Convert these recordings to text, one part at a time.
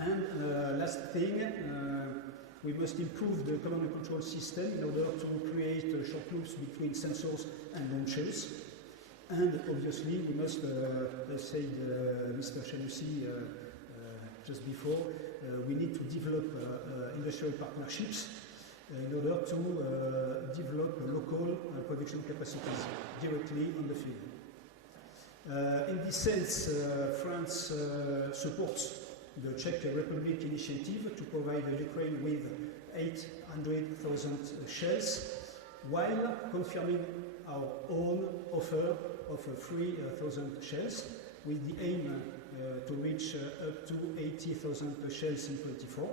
And last thing, we must improve the command and control system in order to create short loops between sensors and launchers. And obviously, we must, as said Mr. Chanussi just before, we need to develop industrial partnerships in order to develop local production capacities directly on the field. In this sense, France supports the Czech Republic initiative to provide Ukraine with 800,000 shells, while confirming our own offer of 3,000 shells, with the aim to reach up to 80,000 shells in 2024.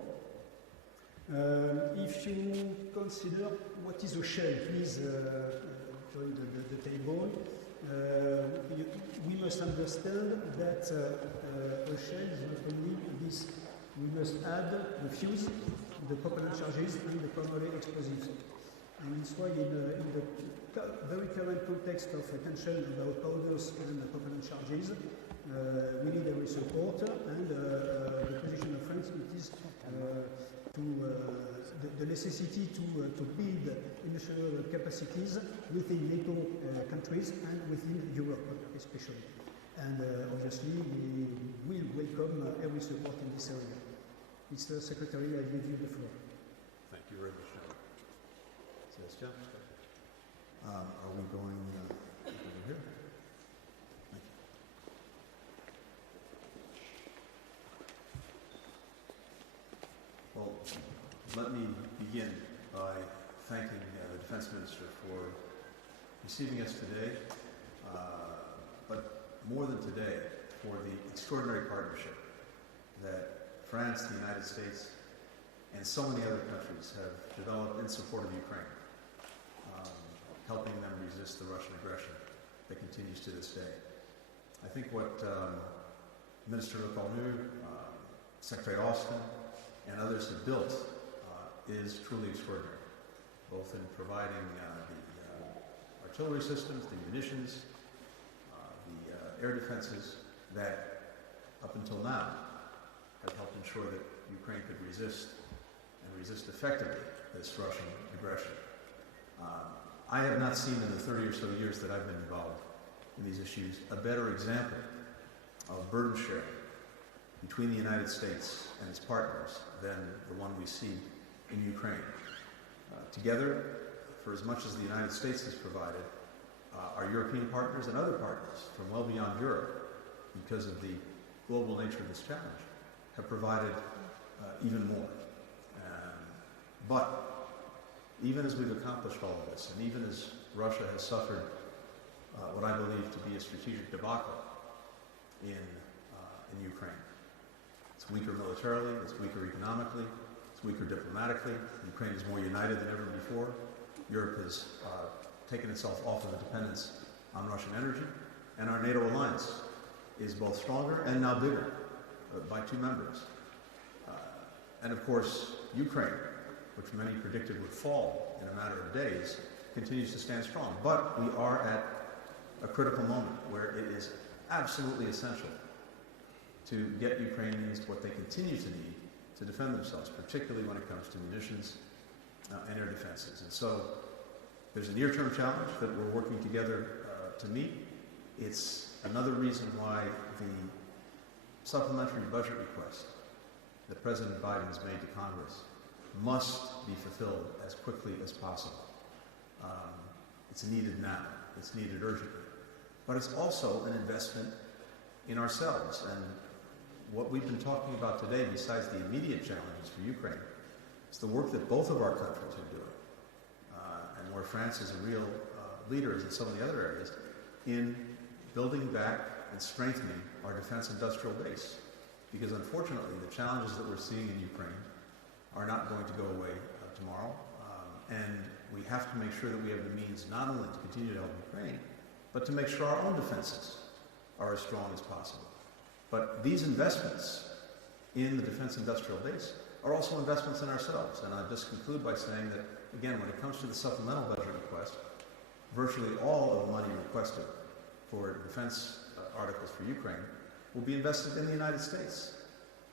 If you consider what is a shell, please join the table. We must understand that a shell is not only this. We must add the fuse, the propellant charges, and the primary explosives. And it's why in the very current context of tension about powders and propellant charges, we need every support, and the position of France is the necessity to build industrial capacities within NATO countries and within Europe especially. And obviously we will welcome every support in this area. Mr. Secretary, I give you the floor. Thank you very much. Sebastien? Are we going over here? Thank you. Well, let me begin by thanking the Defense Minister for receiving us today, but more than today, for the extraordinary partnership that France, the United States, and so many other countries have developed in support of Ukraine, helping them resist the Russian aggression that continues to this day. I think what Minister Lecornu, Secretary Austin, and others have built is truly extraordinary, both in providing the artillery systems, the munitions, the air defenses that, up until now, have helped ensure that Ukraine could resist, and resist effectively, this Russian aggression. I have not seen in the 30 or so years that I've been involved in these issues a better example of burden sharing between the United States and its partners than the one we see in Ukraine. Together, for as much as the United States has provided, our European partners and other partners from well beyond Europe, because of the global nature of this challenge, have provided even more. But even as we've accomplished all of this, and even as Russia has suffered what I believe to be a strategic debacle in Ukraine, it's weaker militarily, it's weaker economically, it's weaker diplomatically. Ukraine is more united than ever before. Europe has taken itself off of the dependence on Russian energy, and our NATO alliance is both stronger and now bigger by 2 members. And of course, Ukraine, which many predicted would fall in a matter of days, continues to stand strong. But we are at a critical moment where it is absolutely essential to get Ukrainians what they continue to need to defend themselves, particularly when it comes to munitions and air defenses. And so there's a near-term challenge that we're working together to meet. It's another reason why the supplementary budget request that President Biden has made to Congress must be fulfilled as quickly as possible. It's needed now. It's needed urgently. But it's also an investment in ourselves. And what we've been talking about today, besides the immediate challenges for Ukraine, is the work that both of our countries are doing, and where France is a real leader, as in some of the other areas, in building back and strengthening our defense industrial base. Because unfortunately, the challenges that we're seeing in Ukraine are not going to go away tomorrow. And we have to make sure that we have the means not only to continue to help Ukraine, but to make sure our own defenses are as strong as possible. But these investments in the defense industrial base are also investments in ourselves. And I'll just conclude by saying that, again, when it comes to the supplemental budget request, virtually all of the money requested for defense articles for Ukraine will be invested in the United States.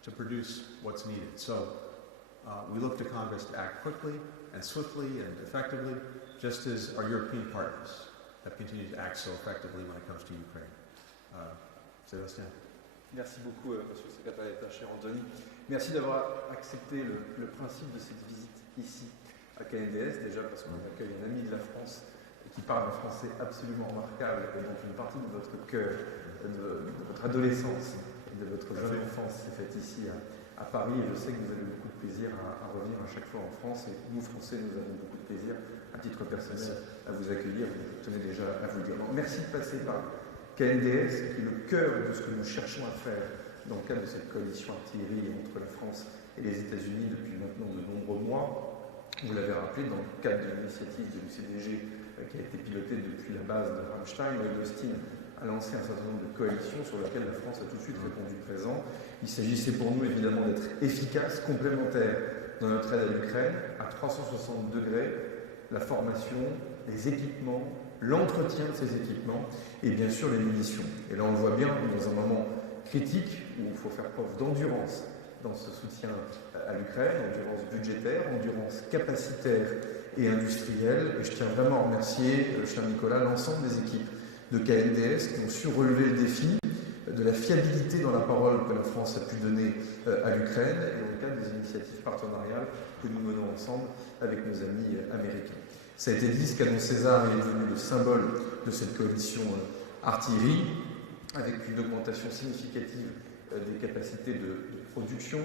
to produce what's needed. So we look to Congress to act quickly and swiftly and effectively, just as our European partners have continued to act so effectively when it comes to Ukraine. Sebastien. Merci beaucoup, Monsieur le secrétaire d'État, cher Antony. Merci d'avoir accepté le principe de cette visite ici à KNDS, déjà parce qu'on accueille un ami de la France qui parle un français absolument remarquable et dont une partie de votre cœur, de votre adolescence et de votre jeune enfance s'est faite ici à Paris. Et je sais que vous avez beaucoup de plaisir à revenir à chaque fois en France. Et nous, Français, nous avons beaucoup de plaisir, à titre personnel, à vous accueillir. Je tenais déjà à vous le dire. Donc, merci de passer par KNDS, qui est le cœur de ce que nous cherchons à faire dans le cadre de cette coalition artillerie entre la France et les États-Unis depuis maintenant de nombreux mois. Vous l'avez rappelé, dans le cadre de l'initiative de l'UCDG qui a été pilotée depuis la base de Ramstein, Austin a lancé un certain nombre de coalitions sur lesquelles la France a tout de suite répondu présent. Il s'agissait pour nous évidemment d'être efficace, complémentaire dans notre aide à l'Ukraine, à 360 degrés, la formation, les équipements, l'entretien de ces équipements et bien sûr les munitions. Et là on le voit bien dans un moment critique où il faut faire preuve d'endurance dans ce soutien à l'Ukraine, endurance budgétaire, endurance capacitaire et industrielle. Et je tiens vraiment à remercier, cher Nicolas, l'ensemble des équipes de KNDS qui ont su relever le défi de la fiabilité dans la parole que la France a pu donner à l'Ukraine et dans le cadre des initiatives partenariales que nous menons ensemble avec nos amis américains. Ça a été dit, ce canon César est devenu le symbole de cette coalition artillerie, avec une augmentation significative des capacités de production,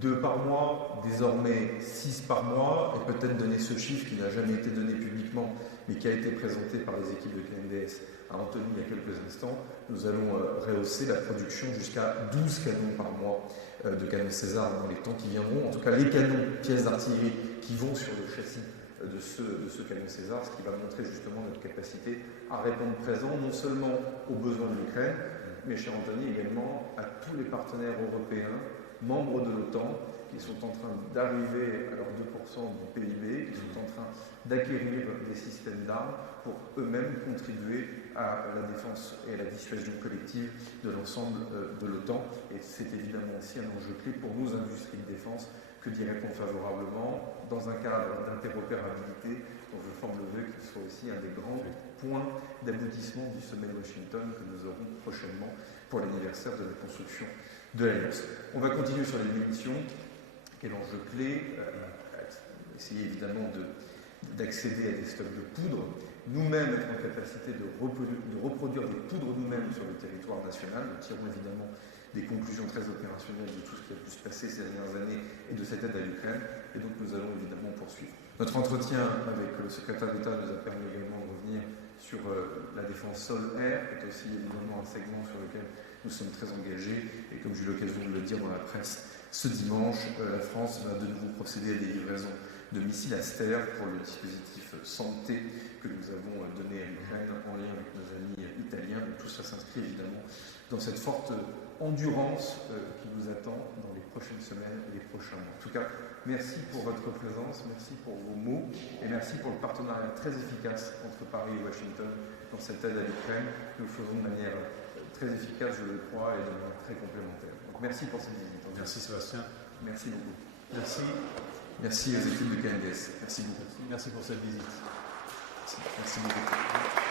2 par mois, désormais 6 par mois, et peut-être donner ce chiffre qui n'a jamais été donné publiquement, mais qui a été présenté par les équipes de KNDS à Antony il y a quelques instants. Nous allons rehausser la production jusqu'à 12 canons par mois de canons César dans les temps qui viendront. En tout cas, les canons, pièces d'artillerie qui vont sur le châssis de ce canon César, ce qui va montrer justement notre capacité à répondre présent, non seulement aux besoins de l'Ukraine, mais, cher Antony, également à tous les partenaires européens, membres de l'OTAN, qui sont en train d'arriver à leurs 2% du PIB, qui sont en train d'acquérir des systèmes d'armes pour eux-mêmes contribuer à la défense et à la dissuasion collective de l'ensemble de l'OTAN. Et c'est évidemment aussi un enjeu clé pour nos industries de défense que d'y répondre favorablement dans un cadre d'interopérabilité dont je forme le vœu qu'il soit aussi un des grands points d'aboutissement du sommet de Washington que nous aurons prochainement pour l'anniversaire de la construction de l'Alliance. On va continuer sur les munitions, qui est l'enjeu clé, essayer évidemment d'accéder à des stocks de poudre, nous-mêmes être en capacité de reproduire des poudres nous-mêmes sur le territoire national. Nous tirons évidemment des conclusions très opérationnelles de tout ce qui a pu se passer ces dernières années et de cette aide à l'Ukraine, et donc nous allons évidemment poursuivre. Notre entretien avec le secrétaire d'État nous a permis également de revenir sur la défense sol-air, qui est aussi évidemment un segment sur lequel nous sommes très engagés, et comme j'ai eu l'occasion de le dire dans la presse ce dimanche, la France va de nouveau procéder à des livraisons de missiles Aster pour le dispositif santé que nous avons donné à l'Ukraine en lien avec nos amis italiens. Donc tout ça s'inscrit évidemment dans cette forte endurance qui nous attend dans les prochaines semaines et les prochains mois. En tout cas, merci pour votre présence, merci pour vos mots et merci pour le partenariat très efficace entre Paris et Washington dans cette aide à l'Ukraine. Nous le faisons de manière très efficace, je le crois, et de manière très complémentaire. Donc merci pour cette visite. Merci Sébastien. Merci beaucoup. Merci. Merci aux équipes de KNDS. Merci beaucoup. Merci pour cette visite. Merci beaucoup.